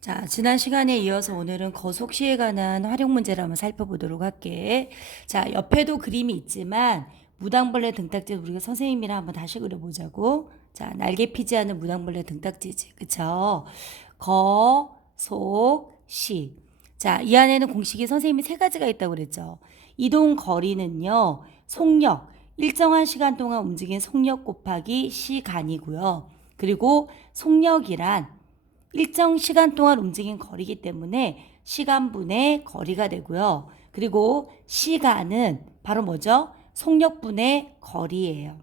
자, 지난 시간에 이어서 오늘은 거속시에 관한 활용 문제를 한번 살펴보도록 할게. 자, 옆에도 그림이 있지만 무당벌레 등딱지 우리가 선생님이랑 한번 다시 그려보자고. 자, 날개 피지 않는 무당벌레 등딱지지. 그쵸? 거, 속, 시. 자, 이 안에는 공식이 선생님이 세 가지가 있다고 그랬죠. 이동 거리는요, 속력, 일정한 시간 동안 움직인 속력 곱하기 시간이고요. 그리고 속력이란 일정 시간 동안 움직인 거리이기 때문에 시간분의 거리가 되고요. 그리고 시간은 바로 뭐죠? 속력분의 거리예요.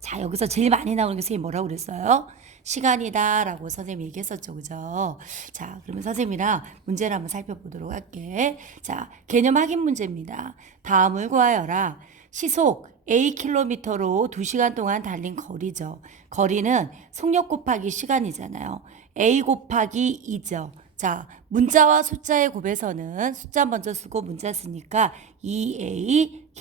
자, 여기서 제일 많이 나오는 게 선생님 뭐라고 그랬어요? 시간이다 라고 선생님이 얘기했었죠. 그죠? 자, 그러면 선생님이랑 문제를 한번 살펴보도록 할게. 자, 개념 확인 문제입니다. 다음을 구하여라. 시속 Akm로 2시간 동안 달린 거리죠. 거리는 속력 곱하기 시간이잖아요. A 곱하기 2죠. 자, 문자와 숫자의 곱에서는 숫자 먼저 쓰고 문자 쓰니까 2A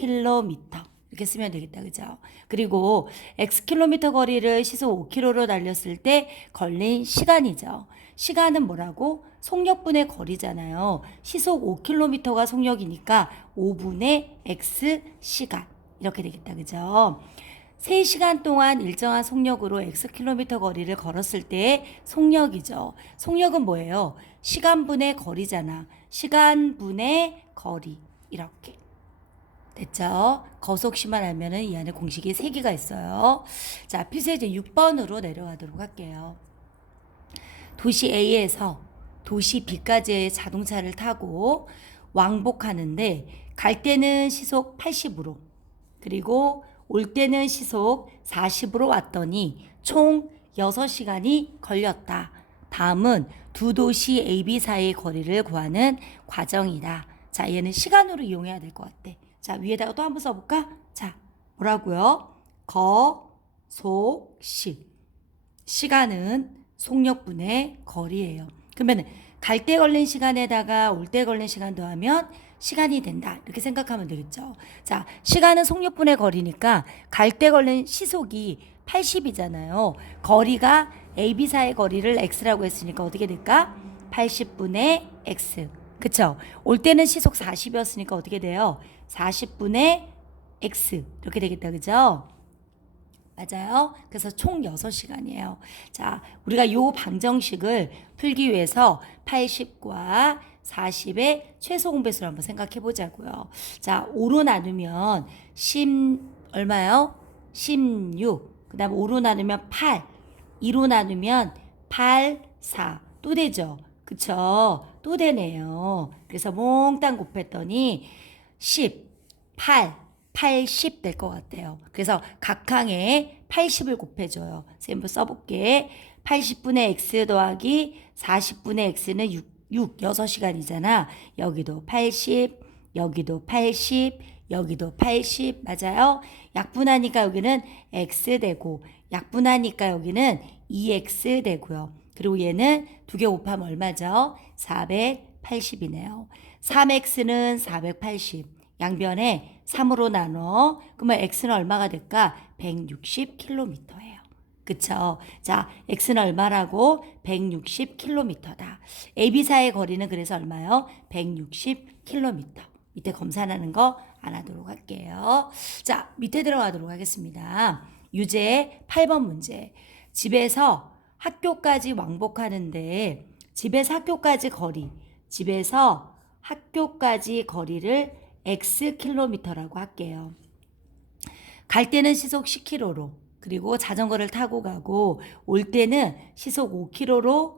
이렇게 쓰면 되겠다. 그죠? 그리고 X킬로미터 거리를 시속 5km로 달렸을 때 걸린 시간이죠. 시간은 뭐라고? 속력분의 거리잖아요. 시속 5km가 속력이니까 5분의 X시간. 이렇게 되겠다. 그죠? 3시간 동안 일정한 속력으로 X킬로미터 거리를 걸었을 때의 속력이죠. 속력은 뭐예요? 시간분의 거리잖아. 시간분의 거리. 이렇게. 됐죠? 거속시만 하면은 이 안에 공식이 3개가 있어요. 자, 필수 이제 6번으로 내려가도록 할게요. 도시 A에서 도시 B까지의 자동차를 타고 왕복하는데 갈 때는 시속 80으로 그리고 올 때는 시속 40으로 왔더니 총 6시간이 걸렸다. 다음은 두 도시 A, B 사이의 거리를 구하는 과정이다. 자, 얘는 시간으로 이용해야 될 것 같아. 자, 위에다가 또 한번 써볼까? 자, 뭐라고요? 거, 속, 시. 시간은 속력분의 거리예요. 그러면 갈 때 걸린 시간에다가 올 때 걸린 시간 더하면 시간이 된다. 이렇게 생각하면 되겠죠. 자, 시간은 속력분의 거리니까 갈 때 걸린 시속이 80이잖아요. 거리가 A, B 사이의 거리를 X라고 했으니까 어떻게 될까? 80분의 X. 그쵸? 올 때는 시속 40이었으니까 어떻게 돼요? 40분의 X. 이렇게 되겠다. 그죠? 맞아요. 그래서 총 6시간이에요. 자, 우리가 요 방정식을 풀기 위해서 80과 40의 최소 공배수를 한번 생각해 보자고요. 자, 5로 나누면 10 얼마요? 16. 그다음에 5로 나누면 8. 2로 나누면 8, 4. 또 되죠? 그쵸? 또 되네요. 그래서 몽땅 곱했더니 10, 8, 80 될 것 같아요. 그래서 각항에 80을 곱해줘요. 선생님 써볼게. 80분의 x 더하기 40분의 x는 6시간이잖아. 여기도 80, 여기도 80, 여기도 80 맞아요? 약분하니까 여기는 x 되고 약분하니까 여기는 2x 되고요. 그리고 얘는 두 개 곱하면 얼마죠? 480이네요. 3x는 480. 양변에 3으로 나눠. 그러면 x는 얼마가 될까? 160km예요. 그쵸? 자, x는 얼마라고? 160km다. AB 사이의 거리는 그래서 얼마요? 160km. 밑에 검산하는 거 안 하도록 할게요. 자, 밑에 들어가도록 하겠습니다. 유제 8번 문제. 집에서 학교까지 왕복하는데 집에서 학교까지 거리, 집에서 학교까지 거리를 X킬로미터라고 할게요. 갈 때는 시속 10km로 그리고 자전거를 타고 가고 올 때는 시속 5km로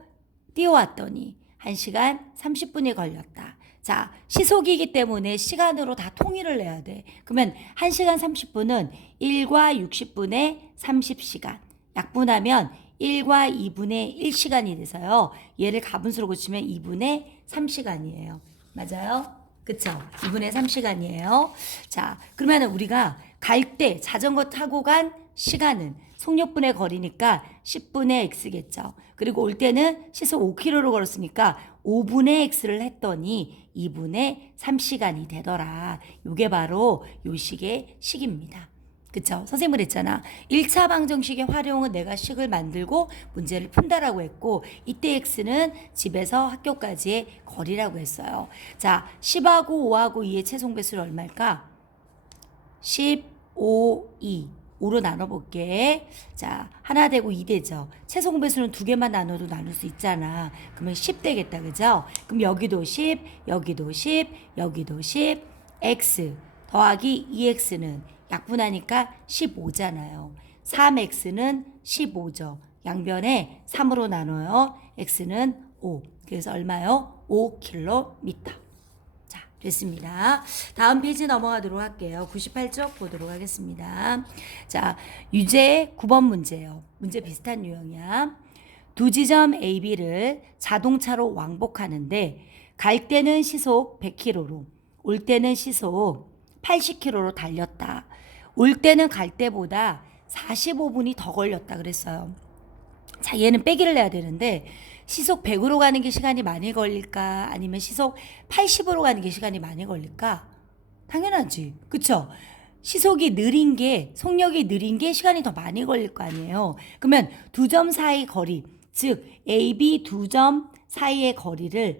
뛰어왔더니 1시간 30분이 걸렸다. 자, 시속이기 때문에 시간으로 다 통일을 내야 돼. 그러면 1시간 30분은 1과 60분의 30시간. 약분하면 1과 2분의 1시간이 돼서요. 얘를 가분수로 고치면 2분의 3시간이에요. 맞아요? 그쵸? 2분의 3시간이에요. 자, 그러면 우리가 갈 때 자전거 타고 간 시간은 속력분의 거리니까 10분의 x겠죠. 그리고 올 때는 시속 5km로 걸었으니까 5분의 x를 했더니 2분의 3시간이 되더라. 요게 바로 요 식의 식입니다. 그쵸? 선생님은 그랬잖아. 1차 방정식의 활용은 내가 식을 만들고 문제를 푼다라고 했고, 이때 x는 집에서 학교까지의 거리라고 했어요. 자, 10하고 5하고 2의 최종 배수는 얼마일까? 10, 5, 2. 5로 나눠볼게. 자, 하나 되고 2 되죠. 최종 배수는 두 개만 나눠도 나눌 수 있잖아. 그러면 10 되겠다. 그죠? 그럼 여기도 10, 여기도 10, 여기도 10. x 더하기 2x는 약분하니까 15잖아요. 3x는 15죠. 양변에 3으로 나눠요. x는 5. 그래서 얼마요? 5km. 자, 됐습니다. 다음 페이지 넘어가도록 할게요. 98쪽 보도록 하겠습니다. 자, 유제 9번 문제예요. 문제 비슷한 유형이야. 두 지점 A, B를 자동차로 왕복하는데 갈 때는 시속 100km로 올 때는 시속 80km로 달렸다. 올 때는 갈 때보다 45분이 더 걸렸다 그랬어요. 자, 얘는 빼기를 내야 되는데 시속 100으로 가는 게 시간이 많이 걸릴까? 아니면 시속 80으로 가는 게 시간이 많이 걸릴까? 당연하지. 그쵸? 시속이 느린 게, 속력이 느린 게 시간이 더 많이 걸릴 거 아니에요. 그러면 두 점 사이 거리, 즉 A, B 두 점 사이의 거리를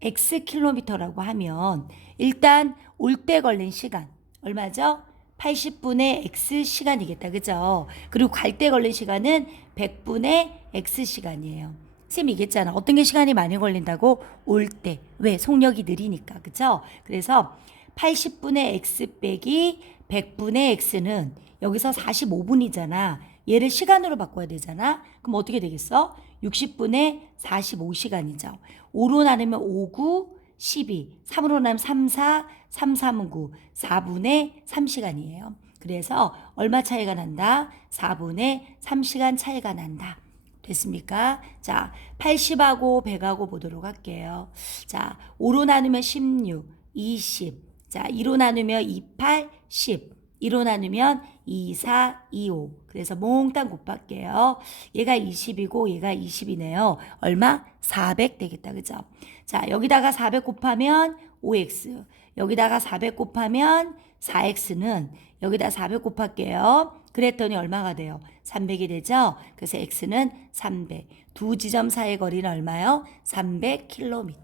X킬로미터라고 하면 일단 올 때 걸린 시간 얼마죠? 80분의 X시간이겠다. 그죠? 그리고 갈 때 걸린 시간은 100분의 X시간이에요. 쌤이 얘기했잖아. 어떤 게 시간이 많이 걸린다고? 올 때. 왜? 속력이 느리니까. 그죠? 그래서 80분의 X 빼기 100분의 X는 여기서 45분이잖아. 얘를 시간으로 바꿔야 되잖아. 그럼 어떻게 되겠어? 60분의 45시간이죠. 5로 나누면 5, 9, 12. 3으로 나누면 3, 4, 3, 3, 9. 4분의 3시간이에요. 그래서 얼마 차이가 난다? 4분의 3시간 차이가 난다. 됐습니까? 자, 80하고 100하고 보도록 할게요. 자, 5로 나누면 16, 20. 자, 2로 나누면 28, 10. 2로 나누면 24, 25. 그래서 몽땅 곱할게요. 얘가 20이고 얘가 20이네요. 얼마? 400 되겠다. 그죠? 자, 여기다가 400 곱하면 5x. 여기다가 400 곱하면 4x는 여기다 400 곱할게요. 그랬더니 얼마가 돼요? 300이 되죠? 그래서 x는 300. 두 지점 사이의 거리는 얼마요? 300km.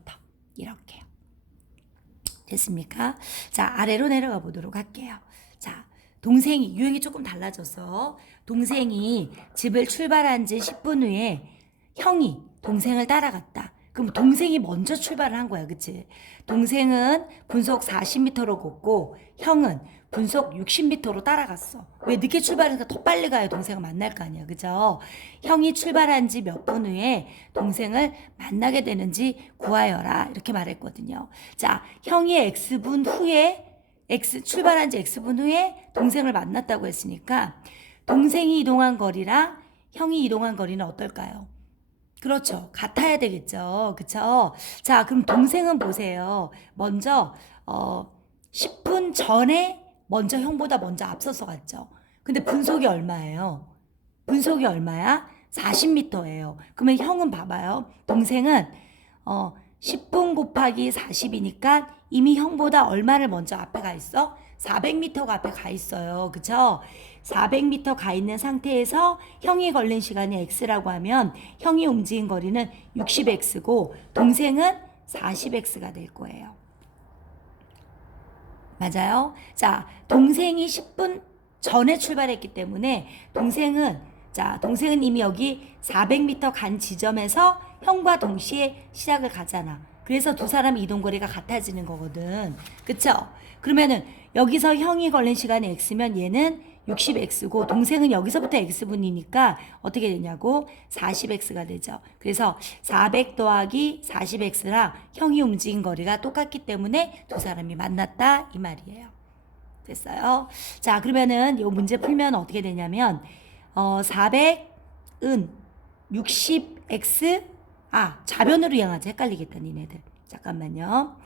이렇게요. 됐습니까? 자, 아래로 내려가 보도록 할게요. 자, 동생이, 유형이 조금 달라져서 동생이 집을 출발한 지 10분 후에 형이 동생을 따라갔다. 그럼 동생이 먼저 출발을 한 거야. 그치? 동생은 분속 40m로 걷고 형은 분속 60m로 따라갔어. 왜? 늦게 출발해서 더 빨리 가야 동생을 만날 거 아니야. 그죠? 형이 출발한 지 몇 분 후에 동생을 만나게 되는지 구하여라. 이렇게 말했거든요. 자, 형이 X분 후에 출발한 지 X분 후에 동생을 만났다고 했으니까 동생이 이동한 거리랑 형이 이동한 거리는 어떨까요? 그렇죠. 같아야 되겠죠. 그쵸? 자, 그럼 동생은 보세요. 먼저 10분 전에 먼저 형보다 먼저 앞서서 갔죠. 근데 분속이 얼마예요? 분속이 얼마야? 40m예요. 그러면 형은 봐봐요. 동생은 10분 곱하기 40이니까 이미 형보다 얼마를 먼저 앞에 가 있어? 400m가 앞에 가 있어요. 그쵸? 400m 가 있는 상태에서 형이 걸린 시간이 x라고 하면 형이 움직인 거리는 60x고 동생은 40x가 될 거예요. 맞아요? 자, 동생이 10분 전에 출발했기 때문에 동생은 이미 여기 400m 간 지점에서 형과 동시에 시작을 가잖아. 그래서 두 사람 이동거리가 같아지는 거거든. 그쵸? 그러면은 여기서 형이 걸린 시간이 x면 얘는 60x고 동생은 여기서부터 x분이니까 어떻게 되냐고 40x가 되죠. 그래서 400 더하기 40x랑 형이 움직인 거리가 똑같기 때문에 두 사람이 만났다 이 말이에요. 됐어요? 자, 그러면은 이 문제 풀면 어떻게 되냐면 400은 60x 좌변으로 이항하지 헷갈리겠다 니네들. 잠깐만요.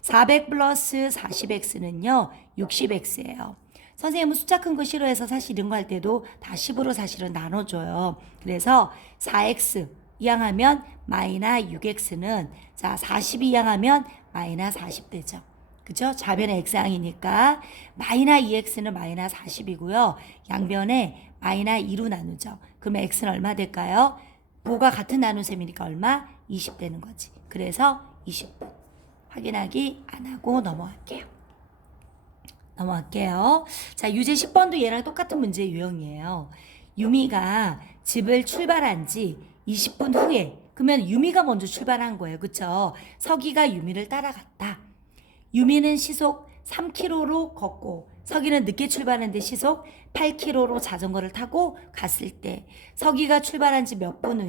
400 플러스 40x는요 60x예요. 선생님은 숫자 큰 거 싫어해서 사실 이런 거 할 때도 다 10으로 사실은 나눠줘요. 그래서 4x 이항하면 마이너스 6x는 자 40 이항하면 마이너스 40 되죠. 그죠? 좌변에 x항이니까 마이너스 2x는 마이너스 40이고요. 양변에 마이너스 2로 나누죠. 그러면 x는 얼마 될까요? 부호가 같은 나눗셈이니까 얼마? 20 되는 거지. 그래서 20분. 확인하기 안 하고 넘어갈게요. 자, 유제 10번도 얘랑 똑같은 문제 유형이에요. 유미가 집을 출발한 지 20분 후에, 그러면 유미가 먼저 출발한 거예요. 그쵸? 서기가 유미를 따라갔다. 유미는 시속 3km로 걷고 서기는 늦게 출발했는데 시속 8km로 자전거를 타고 갔을 때 서기가 출발한 지 몇 분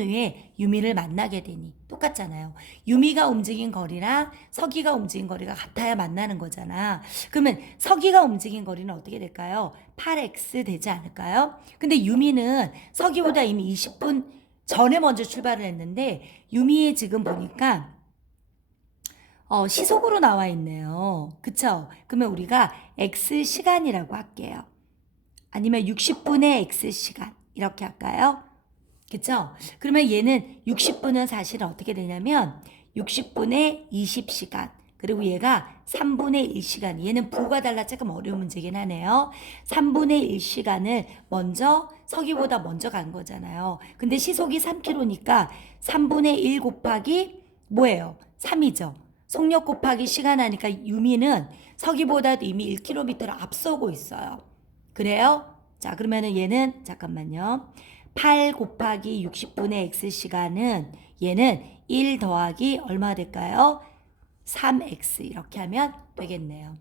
후에 유미를 만나게 되니 똑같잖아요. 유미가 움직인 거리랑 서기가 움직인 거리가 같아야 만나는 거잖아. 그러면 서기가 움직인 거리는 어떻게 될까요? 8x 되지 않을까요? 근데 유미는 서기보다 이미 20분 전에 먼저 출발을 했는데 유미의 지금 보니까 시속으로 나와 있네요. 그쵸? 그러면 우리가 x 시간이라고 할게요. 아니면 60분의 x 시간 이렇게 할까요? 그쵸? 그러면 얘는 60분은 사실은 어떻게 되냐면 60분의 20시간 그리고 얘가 3분의 1시간 얘는 부호가 달라 조금 어려운 문제긴 하네요. 3분의 1시간을 먼저 서기보다 먼저 간 거잖아요. 근데 시속이 3km니까 3분의 1 곱하기 뭐예요? 3이죠. 속력 곱하기 시간 하니까 유미는 서기보다도 이미 1km를 앞서고 있어요. 그래요? 자, 그러면은 얘는 잠깐만요. 8 곱하기 60분의 x시간은 얘는 1 더하기 얼마 될까요? 3x 이렇게 하면 되겠네요.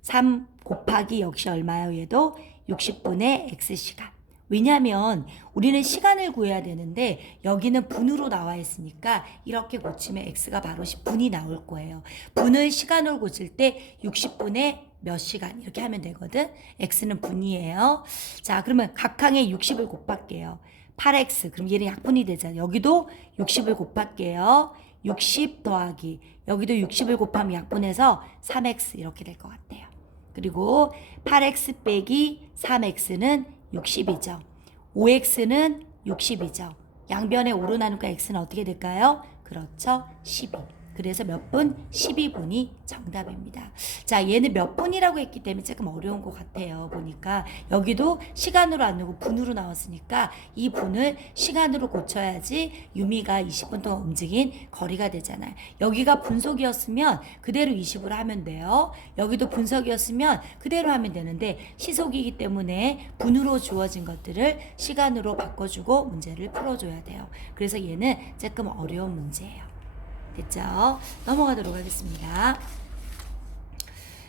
3 곱하기 역시 얼마요? 얘도 60분의 x시간. 왜냐하면 우리는 시간을 구해야 되는데 여기는 분으로 나와 있으니까 이렇게 고치면 x가 바로 분이 나올 거예요. 분을 시간으로 고칠 때 60분의 몇 시간 이렇게 하면 되거든. x는 분이에요. 자, 그러면 각항에 60을 곱할게요. 8x 그럼 얘는 약분이 되잖아요. 여기도 60을 곱할게요. 60 더하기 여기도 60을 곱하면 약분해서 3x 이렇게 될 것 같아요. 그리고 8x 빼기 3x는 60이죠. 5x는 60이죠. 양변에 5로 나누니까 x는 어떻게 될까요? 그렇죠. 12. 그래서 몇 분? 12분이 정답입니다. 자, 얘는 몇 분이라고 했기 때문에 조금 어려운 것 같아요. 보니까 여기도 시간으로 안 나오고 분으로 나왔으니까 이 분을 시간으로 고쳐야지 유미가 20분 동안 움직인 거리가 되잖아요. 여기가 분속이었으면 그대로 20으로 하면 돼요. 여기도 분속이었으면 그대로 하면 되는데 시속이기 때문에 분으로 주어진 것들을 시간으로 바꿔주고 문제를 풀어줘야 돼요. 그래서 얘는 조금 어려운 문제예요. 됐죠? 넘어가도록 하겠습니다.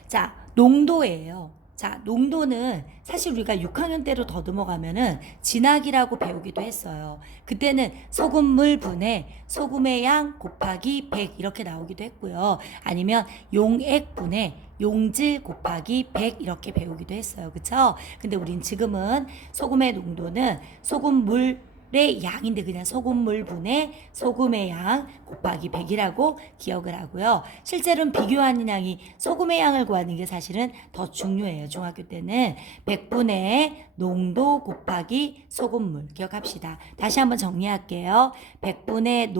자, 농도예요. 자, 농도는 사실 우리가 6학년 때로 더듬어가면은 진학이라고 배우기도 했어요. 그때는 소금물 분의 소금의 양 곱하기 100 이렇게 나오기도 했고요. 아니면 용액 분의 용질 곱하기 100 이렇게 배우기도 했어요. 그쵸? 근데 우린 지금은 소금의 농도는 소금물 의 양인데 그냥 소금물 분의 소금의 양 곱하기 100이라고 기억을 하고요. 실제로는 비교하는 양이 소금의 양을 구하는 게 사실은 더 중요해요. 중학교 때는 100분의 농도 곱하기 소금물 기억합시다. 다시 한번 정리할게요. 100분의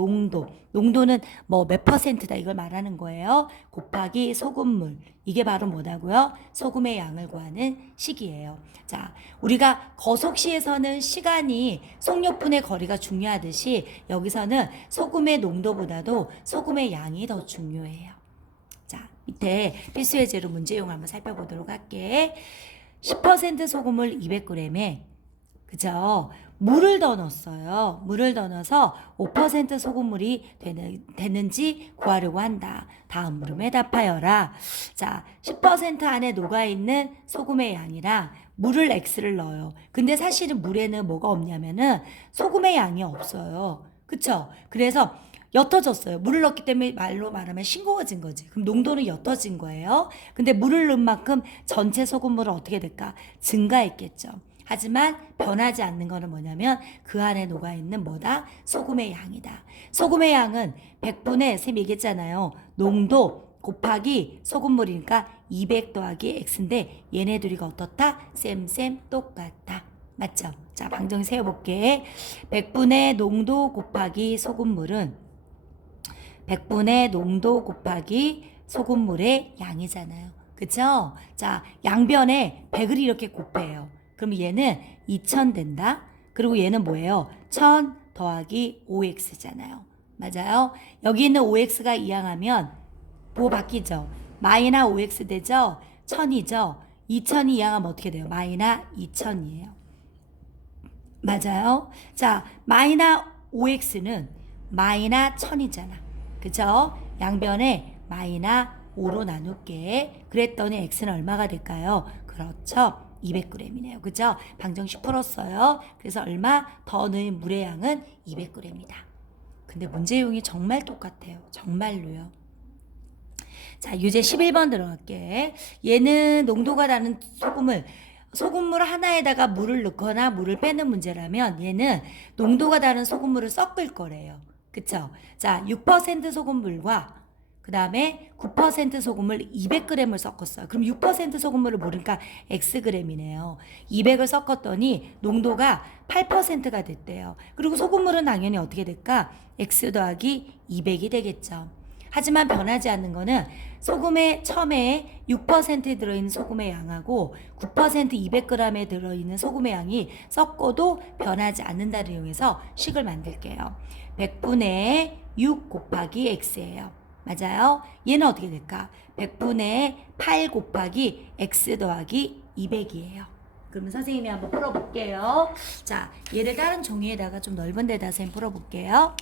농도는 뭐 몇 퍼센트다 이걸 말하는 거예요. 곱하기 소금물 이게 바로 뭐다고요? 소금의 양을 구하는 식이에요. 자, 우리가 거속시에서는 시간이 속력분의 거리가 중요하듯이 여기서는 소금의 농도보다도 소금의 양이 더 중요해요. 자, 밑에 필수의 재료 문제용 한번 살펴보도록 할게. 10% 소금을 200g에 그죠? 물을 더 넣었어요. 물을 더 넣어서 5% 소금물이 되는지 구하려고 한다. 다음 물음에 답하여라. 자, 10% 안에 녹아있는 소금의 양이랑 물을 X를 넣어요. 근데 사실은 물에는 뭐가 없냐면은 소금의 양이 없어요. 그쵸? 그래서 옅어졌어요. 물을 넣기 때문에 말로 말하면 싱거워진 거지. 그럼 농도는 옅어진 거예요. 근데 물을 넣은 만큼 전체 소금물은 어떻게 될까? 증가했겠죠. 하지만 변하지 않는 거는 뭐냐면 그 안에 녹아있는 뭐다? 소금의 양이다. 소금의 양은 100분의 쌤 얘기했잖아요. 농도 곱하기 소금물이니까 200 더하기 x인데 얘네 둘이가 어떻다? 쌤 똑같다. 맞죠? 자, 방정 세워볼게. 100분의 농도 곱하기 소금물은 100분의 농도 곱하기 소금물의 양이잖아요. 그쵸? 자, 양변에 100을 이렇게 곱해요. 그럼 얘는 2000 된다. 그리고 얘는 뭐예요? 1000 더하기 5x잖아요. 맞아요? 여기 있는 5x가 이항하면 뭐 바뀌죠? 마이너 5x 되죠? 1000이죠? 2000이 이항하면 어떻게 돼요? 마이너 2000이에요. 맞아요? 자, 마이너 5x는 마이너 1000이잖아. 그죠? 양변에 마이너 5로 나눌게. 그랬더니 x는 얼마가 될까요? 그렇죠. 200g이네요. 그죠? 방정식 풀었어요. 그래서 얼마? 더 넣은 물의 양은 200g이다. 근데 문제용이 정말 똑같아요. 정말로요. 자, 유제 11번 들어갈게. 얘는 농도가 다른 소금물 하나에다가 물을 넣거나 물을 빼는 문제라면 얘는 농도가 다른 소금물을 섞을 거래요. 그쵸? 자, 6% 소금물과 그 다음에 9% 소금물 200g을 섞었어요. 그럼 6% 소금물을 모르니까 Xg이네요. 200을 섞었더니 농도가 8%가 됐대요. 그리고 소금물은 당연히 어떻게 될까? X 더하기 200이 되겠죠. 하지만 변하지 않는 거는 소금의 처음에 6% 들어있는 소금의 양하고 9% 200g에 들어있는 소금의 양이 섞어도 변하지 않는다를 이용해서 식을 만들게요. 100분의 6 곱하기 x예요. 맞아요? 얘는 어떻게 될까? 100분의 8 곱하기 x 더하기 200이에요. 그러면 선생님이 한번 풀어볼게요. 자, 얘를 다른 종이에다가 좀 넓은 데다 선생님 풀어볼게요.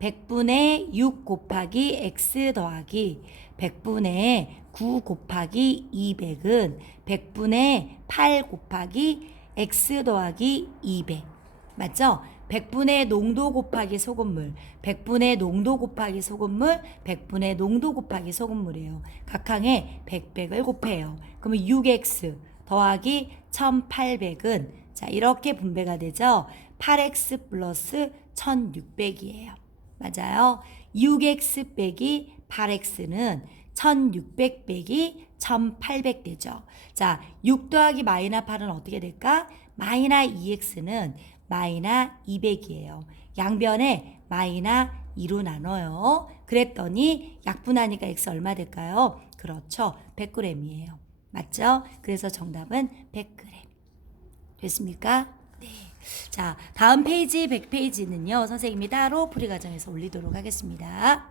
100분의 6 곱하기 x 더하기 100분의 9 곱하기 200은 100분의 8 곱하기 x 더하기 200. 맞죠? 100분의 농도 곱하기 소금물, 100분의 농도 곱하기 소금물, 100분의 농도 곱하기 소금물이에요. 각항에 100을 곱해요. 그러면 6x 더하기 1800은 자 이렇게 분배가 되죠. 8x 플러스 1600이에요. 맞아요. 6x 빼기 8x는 1600 빼기 1800 되죠. 자, 6 더하기 마이너 8은 어떻게 될까? 마이너 2x는 마이너 200이에요. 양변에 마이너 2로 나눠요. 그랬더니 약분하니까 x 얼마 될까요? 그렇죠. 100g이에요. 맞죠? 그래서 정답은 100g. 됐습니까? 네. 자, 다음 페이지 100페이지는요. 선생님이 따로 풀이 과정에서 올리도록 하겠습니다.